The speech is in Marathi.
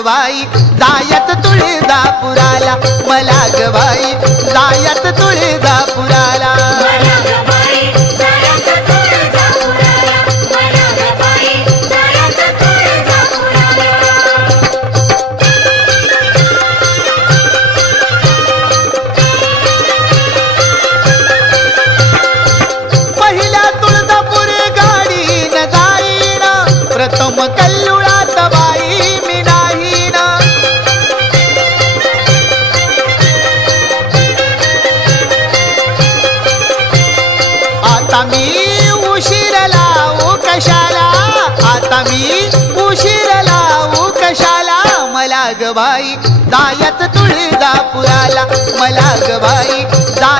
ग बाई जायत तुळजापुराला, मला ग बाई जायत तुळजापुराला. पहिल्या तुळजापुरी गाडीन जाईन, प्रथम कल्लुळात बाई मी नाहीन. आता मी उशीर लावू कशाला, आता मी उशीर लावू कशाला, मला ग बाई जायत तुळजापुराला, मला ग बाई